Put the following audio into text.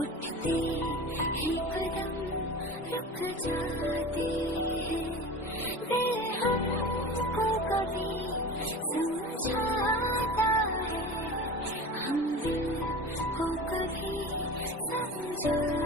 उठते ही कदम रुक जाते हैं, दिल हमको कभी समझाता है, हम दिल को कभी समझा